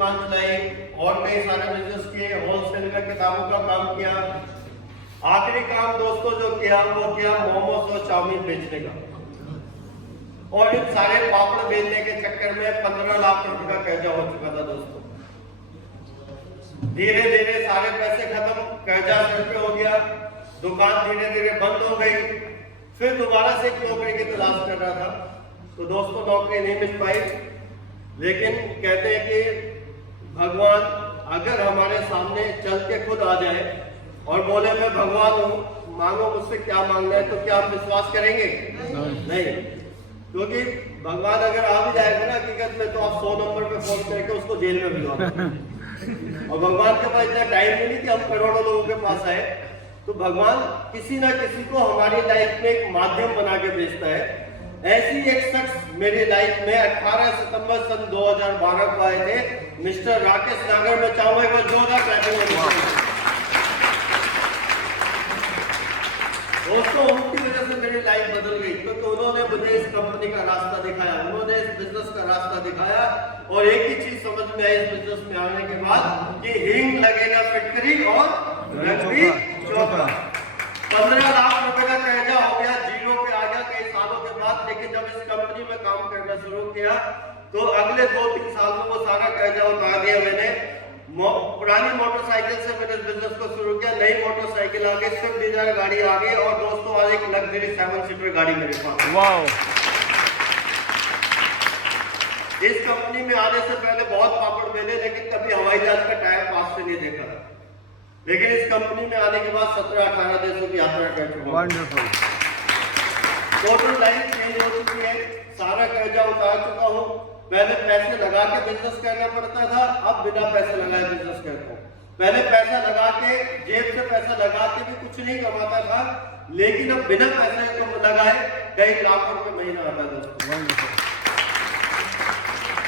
दुकान चलाई और कई सारे बिजनेस किए, होलसेल में किताबों का काम किया। आखिरी काम दोस्तों जो किया वो किया मोमोज और चाउमीन बेचने का, और इन सारे पापड़ बेचने के चक्कर में 15 लाख रुपए का कर्जा हो चुका था दोस्तों। धीरे धीरे सारे पैसे खत्म, कर्जा सर पे हो गया, दुकान धीरे धीरे बंद हो गई। फिर दोबारा से एक नौकरी की तलाश कर रहा था, तो दोस्तों नौकरी नहीं मिल पाई। लेकिन कहते हैं कि भगवान अगर हमारे सामने चल के खुद आ जाए और बोले मैं भगवान हूँ, मांगो मुझसे क्या मांगना है, तो क्या आप विश्वास करेंगे? नहीं, क्योंकि भगवान अगर आ भी जाएगा ना हकीकत में, तो आप 100 नंबर पे फोन करके उसको जेल में भिजवा। और भगवान के पास इतना टाइम नहीं कि हम करोड़ों लोगों के पास आए। तो भगवान किसी ना किसी को हमारी लाइफ में एक माध्यम बना के भेजता है। ऐसी एक शख्स मेरी लाइफ में 18 सितंबर सन 2012 को आए थे, मिस्टर राकेश नागर। में चाहूंगा एक बार जोरदार क्लैपिंग। दोस्तों उनकी वजह से मेरी लाइफ बदल गई, क्योंकि उन्होंने मुझे इस कंपनी का रास्ता दिखाया, उन्होंने इस बिजनेस का रास्ता दिखाया। और एक ही चीज समझ में आई इस बिजनेस में आने के बाद कि हींग लगेगा फिटकरी और रंग भी चौका। 15 लाख रुपए का कर्जा हो गया, जीरो पे आ गया कई सालों के बाद। लेकिन जब इस कंपनी में काम करना शुरू किया तो अगले 2-3 साल में वो सारा कर्जा उतार दिया मैंने। पुरानी मोटरसाइकिल से मैंने इस बिजनेस को शुरू किया, नई मोटरसाइकिल आ गई, स्विफ्ट डिजायर गाड़ी आ गई, और दोस्तों आज एक लग्जरी 7 सीटर गाड़ी मेरे पास। वाओ! इस कंपनी में आने से पहले बहुत पापड़ बेले, लेकिन कभी हवाई जहाज का टायर पास से नहीं देखा। लेकिन इस कंपनी में आने के बाद 17-18 देशों की यात्रा कर चुका हूं। वंडरफुल। टोटल लाइफ चेंज हो चुकी है, सारा कर्जा उतार चुका हूं। पहले पैसे लगा के बिजनेस करना पड़ता था, अब बिना पैसे लगाए बिजनेस करता हूँ। पहले पैसा लगा के, जेब से पैसा लगा के भी कुछ नहीं कमाता था, लेकिन अब बिना पैसे को लगाए कई लाखों रुपए महीना आता था।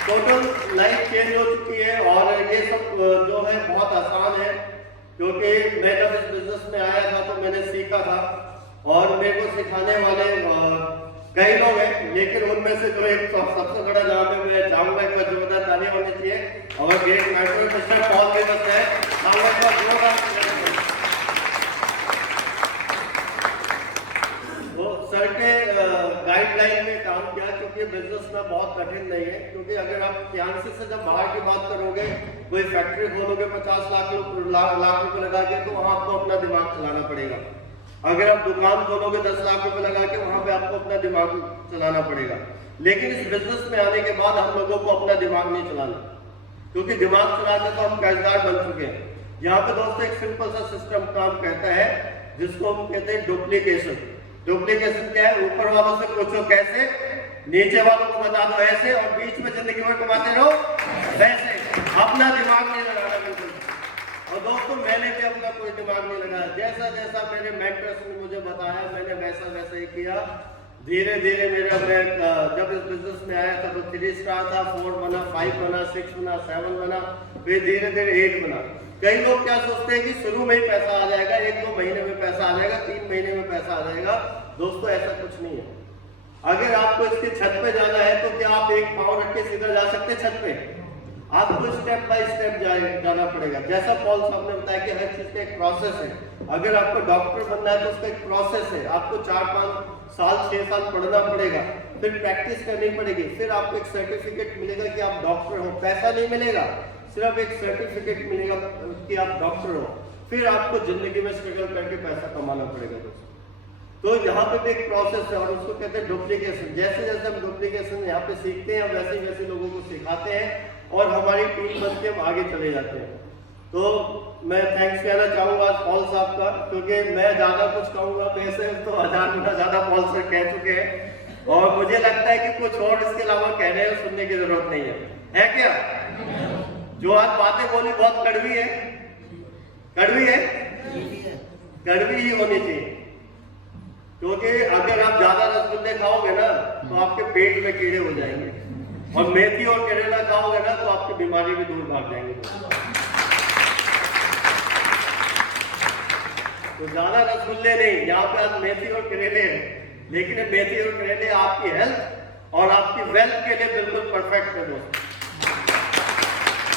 टोटल लाइफ चेंज हो चुकी है, और ये सब जो है बहुत आसान है, क्योंकि मैं जब इस बिजनेस में आया था तो मैंने सीखा था, और मेरे को सिखाने वाले कई लोग हैं, लेकिन उनमें से जो एक सबसे बड़ा नाम है, मैं चाहूंगा एक बार जोरदार तालियां होनी चाहिए। और ग्रेट मेंटर मिस्टर पॉल देवस है, वो सर के गाइडलाइन में काम किया, क्योंकि बिजनेस में बहुत कठिन नहीं है। क्योंकि अगर आप चांसेस से जब बाहर की बात करोगे, कोई फैक्ट्री खोलोगे 50 लाख रुपए लगा के, तो वहां आपको अपना दिमाग चलाना पड़ेगा। अगर आप दुकान खोलोगे 10 लाख रुपए लगा के, वहां पे आपको अपना दिमाग चलाना पड़ेगा। लेकिन इस बिजनेस में आने के बाद हम लोगों को अपना दिमाग नहीं चलाना, क्योंकि दिमाग चलाने तो हम कर्जदार बन चुके हैं। यहाँ पे दोस्तों एक सिंपल सा सिस्टम काम करता है, जिसको हम कहते हैं डुप्लीकेशन। डुप्लीकेशन क्या है? ऊपर वालों से पूछो कैसे, नीचे वालों को बता दो ऐसे, और बीच में जिंदगी भर कमाते रहो वैसे। अपना दिमाग नहीं लगाना बिल्कुल। और दोस्तों मैंने भी अपना कोई दिमाग नहीं लगाया, जैसा जैसा मेरे मेंटर्स ने मुझे बताया मैंने वैसा वैसा ही किया। धीरे धीरे मेरा जब इस बिजनेस में आया था तो 3 स्टार था, 4 बना, 5 बना, 6 बना, 7 बना, फिर धीरे धीरे 8 बना। कई लोग क्या सोचते हैं कि शुरू में ही पैसा आ जाएगा, 1-2 महीने में पैसा आ जाएगा, 3 महीने में पैसा आ जाएगा। दोस्तों ऐसा कुछ नहीं है। अगर आपको इसके छत पे जाना है तो क्या आप एक पाँव रख के सीधा जा सकते छत पे? आपको स्टेप बाय स्टेप जाना पड़ेगा। जैसा पॉल साहब ने बताया कि हर चीज का एक प्रोसेस है। अगर आपको डॉक्टर बनना है तो उसका एक प्रोसेस है, आपको 4-5 साल 6 साल पढ़ना पड़ेगा, फिर प्रैक्टिस करनी पड़ेगी, फिर आपको एक सर्टिफिकेट मिलेगा कि आप डॉक्टर हो। पैसा नहीं मिलेगा, सिर्फ एक सर्टिफिकेट मिलेगा कि आप डॉक्टर हो। फिर आपको जिंदगी में स्ट्रगल करके पैसा कमाना पड़ेगा दोस्तों। तो यहाँ पे भी एक प्रोसेस है, और उसको कहते हैं डुप्लीकेशन। जैसे जैसे हम डुप्लीकेशन यहाँ पे सीखते हैं, वैसे वैसे लोगों को सिखाते हैं, और हमारी टीम बन के हम आगे चले जाते हैं। तो मैं थैंक्स कहना चाहूँगा पॉल साहब का, क्योंकि मैं ज़्यादा कुछ कहूँगा वैसे तो 1000 गुना ज़्यादा पॉल सर कह चुके हैं, और मुझे लगता है कि कुछ और इसके अलावा कहने और सुनने की जरूरत नहीं है क्या? जो आज बातें बोली बहुत कड़वी है, कड़वी है, कड़वी ही होनी चाहिए। क्योंकि अगर आप ज्यादा रसगुल्ले खाओगे ना तो आपके पेट में कीड़े हो जाएंगे, और मेथी और करेला खाओगे ना तो आपकी बीमारी भी दूर भाग जाएंगे। तो ज्यादा रसगुल्ले नहीं, यहाँ पे आज मेथी और करेले हैं, लेकिन मेथी और करेले आपकी हेल्थ और आपकी वेल्थ के लिए बिल्कुल परफेक्ट है दोस्तों।